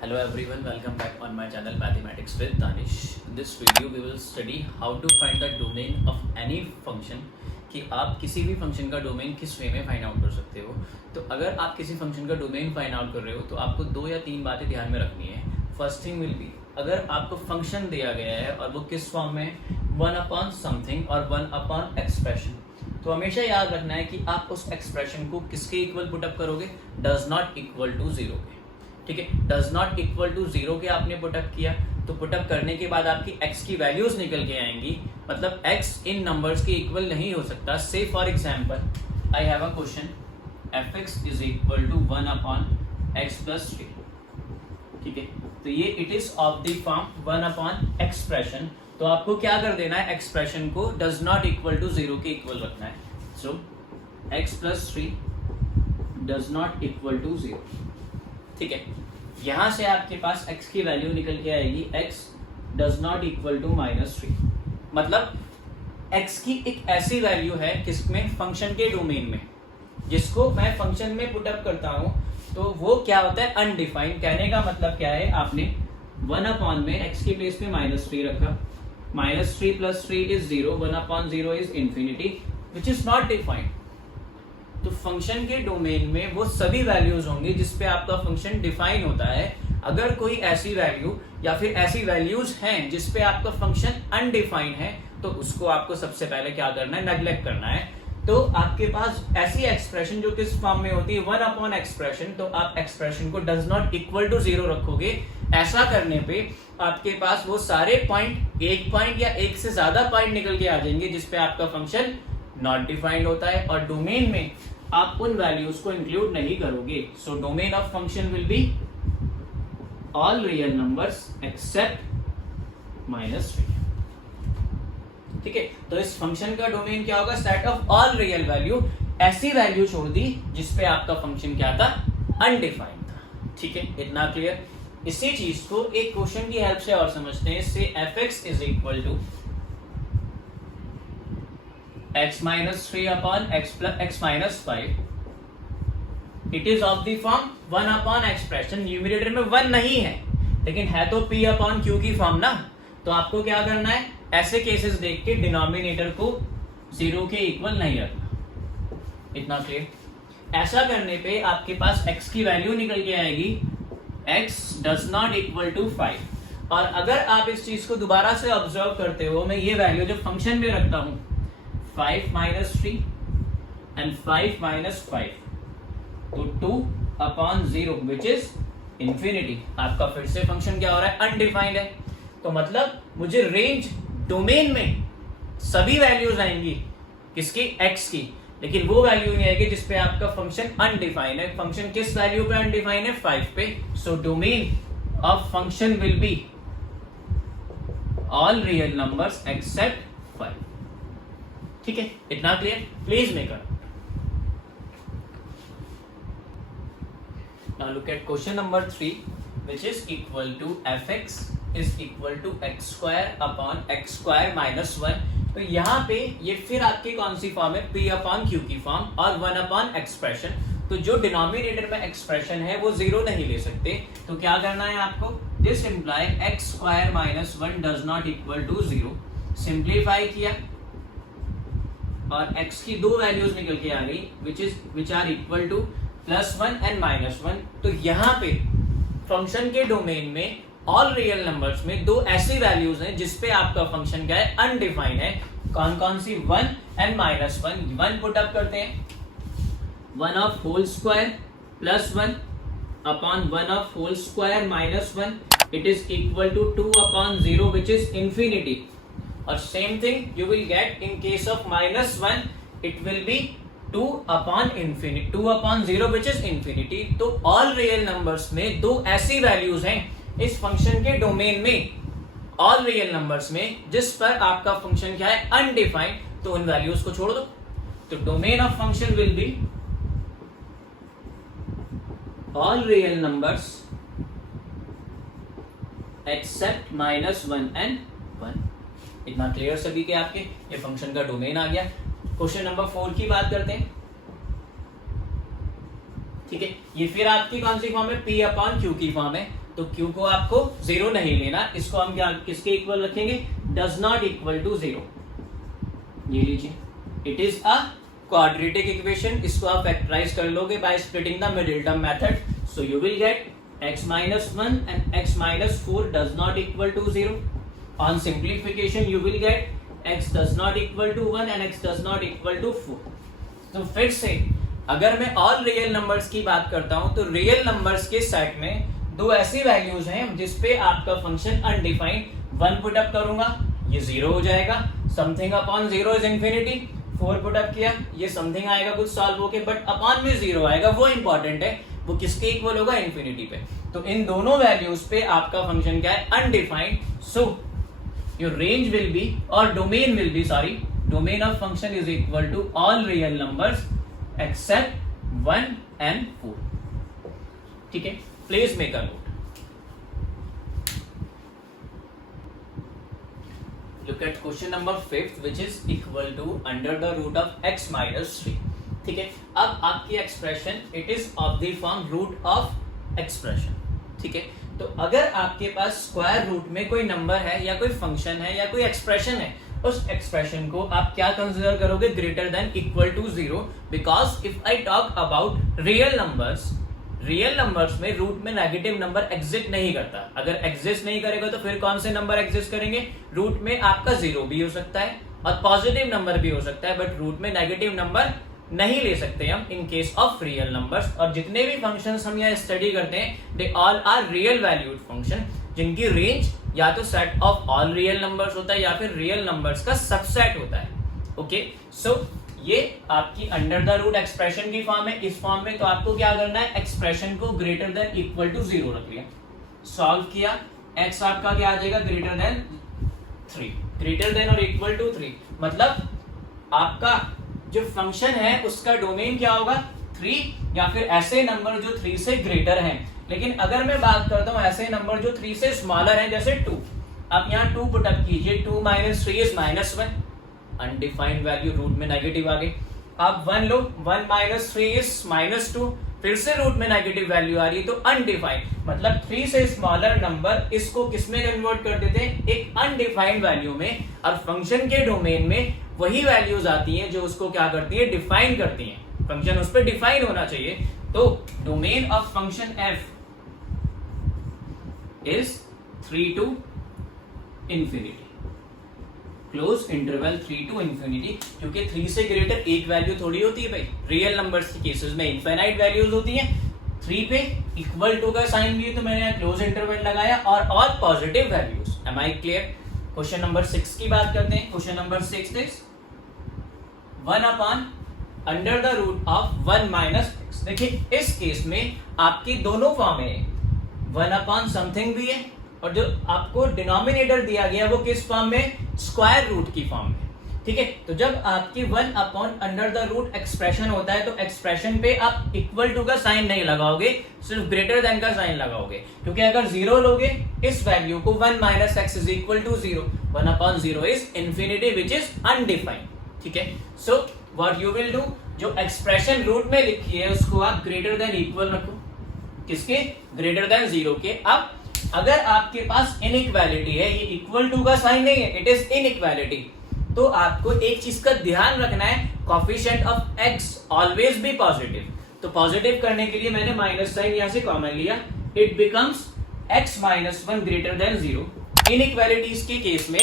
Hello everyone, welcome back on my channel Mathematics with Danish. In this video we will study how to find the domain of any function कि आप किसी भी function का domain किस वे में find out कर सकते हो। तो अगर आप किसी फंक्शन का डोमेन फाइंड आउट कर रहे हो तो आपको 2 या 3 बातें ध्यान में रखनी है। फर्स्ट थिंग विल बी, अगर आपको फंक्शन दिया गया है और वो किस फॉर्म में 1 अपॉन समथिंग और 1 अपॉन एक्सप्रेशन, तो हमेशा याद रखना है कि आप उस एक्सप्रेशन को किसके इक्वल पुटअप करोगे, डज नॉट इक्वल टू 0 के। ठीक है, डज नॉट इक्वल टू 0 के आपने पुटअप किया तो पुटअप करने के बाद आपकी x की वैल्यूज निकल के आएंगी, मतलब x इन नंबर्स के इक्वल नहीं हो सकता। Say for example I have a question fx is equal to 1 upon x plus 3। ठीक है, तो ये it is of the form 1 upon expression. तो आपको क्या कर देना है, एक्सप्रेशन को डज नॉट इक्वल टू 0 के इक्वल रखना है। So x plus 3 does not equal to 0। ठीक है, यहां से आपके पास x की वैल्यू निकल के आएगी x does not equal to -3। मतलब x की एक ऐसी वैल्यू है किसमें, फंक्शन के डोमेन में, जिसको मैं फंक्शन में पुटअप करता हूं तो वो क्या होता है, अनडिफाइंड। कहने का मतलब क्या है, आपने 1 अपॉन में x की प्लेस में -3 रखा, -3 plus 3 is 0, 1 upon 0 is infinity which is not defined. तो फंक्शन के डोमेन में वो सभी वैल्यूज होंगी जिसपे आपका फंक्शन डिफाइन होता है। अगर कोई ऐसी वैल्यू या फिर ऐसी वैल्यूज हैं जिसपे आपका फंक्शन अनडिफाइंड है तो उसको आपको सबसे पहले क्या करना है, नेग्लेक्ट करना है। तो आपके पास ऐसी एक्सप्रेशन जो किस फॉर्म में होती है, 1 अपॉन एक्सप्रेशन, तो आप एक्सप्रेशन को डज नॉट इक्वल टू 0 रखोगे। ऐसा करने पे आपके पास वो सारे पॉइंट, एक पॉइंट या एक से ज्यादा पॉइंट निकल के आ जाएंगे जिसपे आपका फंक्शन नॉट डिफाइंड होता है, और डोमेन में आप उन वैल्यूज को इंक्लूड नहीं करोगे। सो domain of function will be all real numbers accept -3। ठीक है, तो इस फंक्शन का डोमेन क्या होगा, set of all real value. ऐसी वैल्यू छोड़ दी जिसपे आपका फंक्शन क्या था, अनडिफाइंड था। ठीक है, इतना क्लियर। इसी चीज को एक क्वेश्चन की हेल्प से और समझते हैं। Say fx is equal to x minus 3 upon x minus 5. It is of the form 1 upon expression. Numerator में 1 नहीं है लेकिन है तो p upon q की फॉर्म ना। तो आपको क्या करना है, ऐसे केसेस देख के डिनोमिनेटर को 0 के इक्वल नहीं रखना। इतना क्लियर। ऐसा करने पे आपके पास x की वैल्यू निकल के आएगी x does not equal to 5। और अगर आप इस चीज को दोबारा से ऑब्जर्व करते हो, मैं ये वैल्यू जब फंक्शन में रखता हूं 5 minus 3 and 5 minus 5, तो 2 upon 0 which is infinity। आपका फिर से फंक्शन क्या हो रहा है, अनडिफाइंड है। तो मतलब मुझे रेंज डोमेन में सभी वैल्यूज आएंगी किसकी, x की, लेकिन वो वैल्यू नहीं आएगी जिसपे आपका फंक्शन अनडिफाइंड है। फंक्शन किस वैल्यू पे अनडिफाइंड है, 5 पे। सो domain of function will be all real numbers accept 5। ठीक है, इतना clear. Please make a now look at question number 3 which is equal to fx is equal to x square upon x square minus 1। तो यहाँ पे ये फिर आपकी कौन सी फॉर्म है, p अपॉन q की फॉर्म और 1 अपॉन एक्सप्रेशन। तो जो डिनोमिनेटर में एक्सप्रेशन है वो 0 नहीं ले सकते, तो क्या करना है आपको, this imply x square minus 1 does not equal to 0। Simplify किया और x की 2 वैल्यूज निकल के आ गई which are equal to +1 and -1। तो यहाँ पे फंक्शन के डोमेन में ऑल रियल नंबर्स में 2 ऐसी वैल्यूज हैं जिसपे आपका फंक्शन क्या है, अनडिफाइंड है। कौन कौन सी, 1 एंड -1। 1 पुटअप करते हैं, 1 of whole square +1 upon 1 of whole square -1, it is equal to 2 upon 0 which is infinity. और same thing you will get in case of -1, it will be 2 upon infinity, 2 upon 0 which is infinity. तो all real numbers में 2 ऐसी values हैं इस function के domain में, all real numbers में, जिस पर आपका फंक्शन क्या है, अनडिफाइंड। तो उन वैल्यूज को छोड़ दो। तो domain of function will be all real numbers except -1 and 1। इतना क्लियर सभी के आपके, ये फंक्शन का डोमेन आ गया। क्वेश्चन नंबर 4 की बात करते हैं। ठीक है, ये फिर आपकी कौन सी फॉर्म है, p अपॉन q की फॉर्म है। तो क्यू को आपको 0 नहीं लेना, इसको हम क्या किसके इक्वल रखेंगे, डज नॉट इक्वल टू 0। ये लीजिए, it is a quadratic equation. इसको आप फैक्टराइज कर लोगे by splitting the middle term method, so you will gate x minus 1 and x minus 4 does not equal to 0. On simplification you will get x does not equal to 1 and x does not equal to 4. तो फिर से अगर मैं all real numbers की बात करता हूं तो रियल नंबर्स के सेट में दो ऐसी वैल्यूज हैं जिसपे आपका फंक्शन अनडिफाइंड 1 पुट अप करूंगा, ये 0 हो जाएगा, something upon 0 is infinity, 4 put up किया, ये समथिंग आएगा कुछ सॉल्व होके, बट अपॉन में 0 आएगा, वो इंपॉर्टेंट है, वो किसके इक्वल होगा, इंफिनिटी पे। तो इन दोनों वैल्यूज पे आपका फंक्शन क्या है, undefined. So your range will be और domain will be, sorry, domain of function is equal to all real numbers except 1 and 4। ठीक है, please make a note. Look at question number 5 which is equal to under the root of x minus 3। ठीक है, अब आपकी expression it is of the form root of expression. ठीक है, तो अगर आपके पास स्क्वायर रूट में कोई नंबर है या कोई फंक्शन है या कोई एक्सप्रेशन है, उस एक्सप्रेशन को आप क्या कंसीडर करोगे, greater than equal to 0, because if I talk about real numbers में रूट में नेगेटिव नंबर एग्जिस्ट नहीं करता। अगर एग्जिस्ट नहीं करेगा तो फिर कौन से नंबर एग्जिस्ट करेंगे, रूट में आपका 0 भी हो सकता है और पॉजिटिव नंबर भी हो सकता है, बट रूट में नेगेटिव नंबर नहीं ले सकते हम in case of real numbers. और जितने भी फंक्शंस हम यहाँ स्टडी करते हैं they all are real valued function, जिनकी रेंज या तो set of all real numbers होता है या फिर रियल नंबर्स का सबसेट होता है। ओके, सो ये आपकी अंडर द रूट एक्सप्रेशन की फॉर्म है। इस फॉर्म में तो आपको क्या करना है, एक्सप्रेशन को ग्रेटर देन इक्वल टू 0 रख लिया, सॉल्व किया, x आपका क्या आ जाएगा, ग्रेटर देन 3, ग्रेटर देन और इक्वल टू 3, मतलब आपका जो फंक्शन है उसका डोमेन क्या होगा, 3, या फिर ऐसे नंबर जो 3 से ग्रेटर हैं। लेकिन अगर मैं बात करता हूं ऐसे नंबर जो 3 से स्मॉलर हैं, जैसे 2, आप यहाँ 2 पुट अप कीजिए, 2 minus 3 is -1, undefined value, root में नेगेटिव आ गई। आप 1 लो, 1 minus 3 इज -2, फिर से रूट में नेगेटिव वैल्यू आ रही है, तो अनडिफाइंड, मतलब 3 से स्मॉलर नंबर इसको किसमें कन्वर्ट कर देते हैं, एक अनडिफाइंड वैल्यू में, और फंक्शन के डोमेन में वही वैल्यूज आती हैं जो उसको क्या करती है, डिफाइन करती हैं। फंक्शन उस पर डिफाइन होना चाहिए। तो domain of function f is 3 to infinity, close interval 3 to infinity, क्योंकि 3 से ग्रेटर एक वैल्यू थोड़ी होती है भाई, रियल नंबर्स के केसेस में इनफाइनाइट वैल्यूज होती हैं। 3 पे इक्वल टू का साइन भी है तो मैंने यहाँ क्लोज इंटरवल लगाया, और all positive values. Am I clear? Question number 6 की बात करते हैं। Question number 6 is 1 upon under the root of 1 minus x। देखिए इस केस में आपकी दोनों फॉर्म है, 1 अपॉन समथिंग भी है, और जो आपको डिनोमिनेटर दिया गया वो किस फॉर्म में, स्क्वायर रूट की फॉर्म में। ठीक है, तो जब आपकी 1 upon under the root expression होता है तो एक्सप्रेशन पे आप इक्वल टू का साइन नहीं लगाओगे, सिर्फ ग्रेटर देन का साइन लगाओगे, क्योंकि अगर 0 लोगे इस वैल्यू को 1 minus x is equal to 0, 1 upon 0 is infinity which is undefined. ठीक है, so what you will do, जो एक्सप्रेशन रूट में लिखी है उसको आप ग्रेटर देन इक्वल रखो, किसके, ग्रेटर देन 0 के। अब अगर आपके पास इनइक्वालिटी है, ये इक्वल टू का साइन नहीं है, इट इज इनइक्वालिटी, तो आपको एक चीज का ध्यान रखना है, coefficient of x always be positive. तो पॉजिटिव करने के लिए मैंने माइनस साइन यहां से कॉमन लिया, it becomes x minus 1 greater than 0। Inequalities के केस में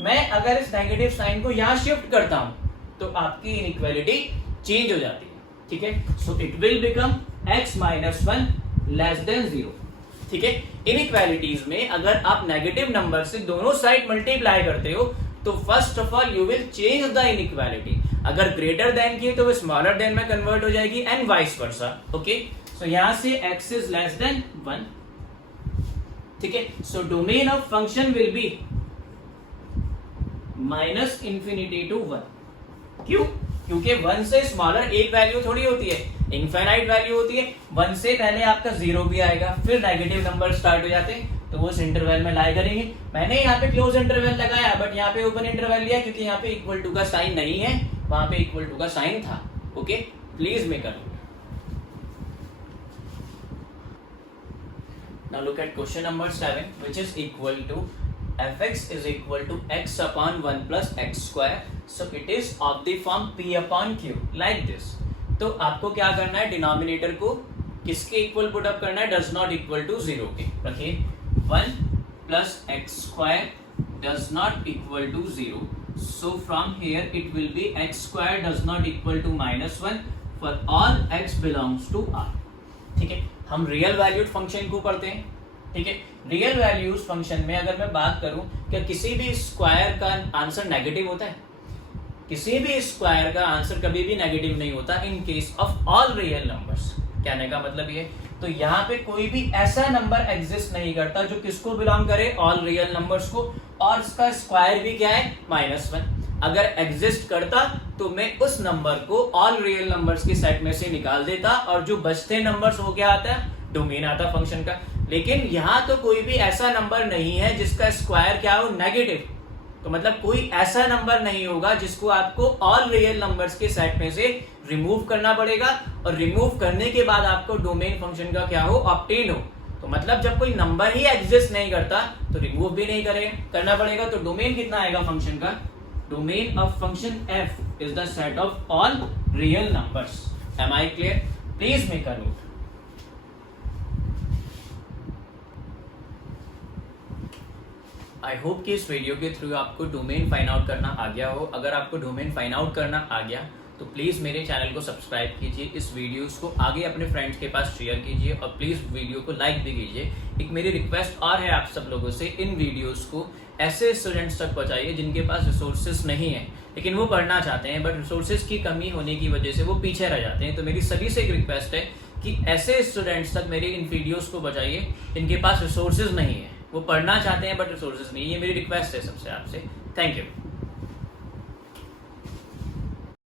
मैं अगर इस नेगेटिव साइन को यहां शिफ्ट करता हूं तो आपकी इनइक्वालिटी चेंज हो जाती है। ठीक है, so it will become x minus 1 less than 0। ठीक है, इनइक्वालिटीज में अगर आप नेगेटिव नंबर से दोनों साइड मल्टीप्लाई करते हो तो first of all you will change the inequality. अगर ग्रेटर देन की तो वो स्मॉलर देन में कन्वर्ट हो जाएगी and vice versa. Okay, so यहां से x इज लेस देन 1। ठीक है, so domain of function will be minus infinity to 1। क्यों? क्योंकि 1 से स्मॉलर एक वैल्यू थोड़ी होती है, इनफाइनाइट वैल्यू होती है। 1 से पहले आपका 0 भी आएगा, फिर नेगेटिव नंबर स्टार्ट हो जाते हैं, तो वो इस इंटरवल में लाई करेंगे। मैंने यहाँ पे क्लोज इंटरवल लगाया, बट यहाँ पे ओपन इंटरवल लिया क्योंकि यहाँ पे इक्वल टू का साइन नहीं है, वहां पे इक्वल टू का साइन था। Okay, please make a note. Now look at question number 7, which is equal to fx is equal to x upon 1 plus x square. So it is of the form p upon q like this. तो आपको क्या करना है, denominator को किसके equal put up करना है, does not equal to 0 के रखिए. 1 plus x square does not equal to 0. So from here it will be x square does not equal to -1 for all x belongs to R. ठीक है, हम real valued function को पढ़ते हैं. ठीक है, रियल वैल्यूज फंक्शन में अगर मैं बात करूं, क्या किसी भी स्क्वायर का आंसर नेगेटिव होता है? किसी भी स्क्वायर का आंसर कभी भी नेगेटिव नहीं होता इन case of all real numbers. कहने का मतलब ये, तो यहाँ पे कोई भी ऐसा नंबर एग्जिस्ट नहीं करता जो किसको बिलोंग करे, ऑल रियल नंबर्स को, और इसका स्क्वायर भी क्या है, -1. अगर एग्जिस्ट करता तो मैं उस नंबर को ऑल रियल नंबर्स के सेट में से निकाल देता और जो बचते नंबर्स हो क्या आता है, डोमेन आता फंक्शन का. लेकिन यहाँ तो कोई भी ऐसा नंबर नहीं है जिसका स्क्वायर क्या हो, नेगेटिव. तो मतलब कोई ऐसा नंबर नहीं होगा जिसको आपको ऑल रियल नंबर्स के सेट में से रिमूव करना पड़ेगा, और रिमूव करने के बाद आपको डोमेन फंक्शन का क्या हो, ऑब्टेन हो. तो मतलब जब कोई नंबर ही एग्जिस्ट नहीं करता तो रिमूव भी नहीं करना पड़ेगा. तो डोमेन कितना आएगा फंक्शन का, domain of function f is the set of all real numbers. Am I clear? Please make a note. I hope कि इस वीडियो के थ्रू आपको डोमेन फाइंड आउट करना आ गया हो. अगर आपको डोमेन फाइंड आउट करना आ गया तो प्लीज़ मेरे चैनल को सब्सक्राइब कीजिए, इस वीडियोस को आगे अपने फ्रेंड्स के पास शेयर कीजिए, और प्लीज़ वीडियो को लाइक भी कीजिए. एक मेरी रिक्वेस्ट और है आप सब लोगों से, इन वीडियोस को ऐसे स्टूडेंट्स तक पहुंचाइए जिनके पास रिसोर्सेज नहीं है लेकिन वो पढ़ना चाहते हैं, बट रिसोर्सेज की कमी होने की वजह से वो पीछे रह जाते हैं. तो मेरी सभी से एक रिक्वेस्ट है कि ऐसे स्टूडेंट्स तक मेरे इन वीडियोज़ को पहुंचाइए जिनके पास रिसोर्सेज नहीं है, वो पढ़ना चाहते हैं बट रिसोर्सेज नहीं. ये मेरी रिक्वेस्ट है सबसे आपसे. Thank you.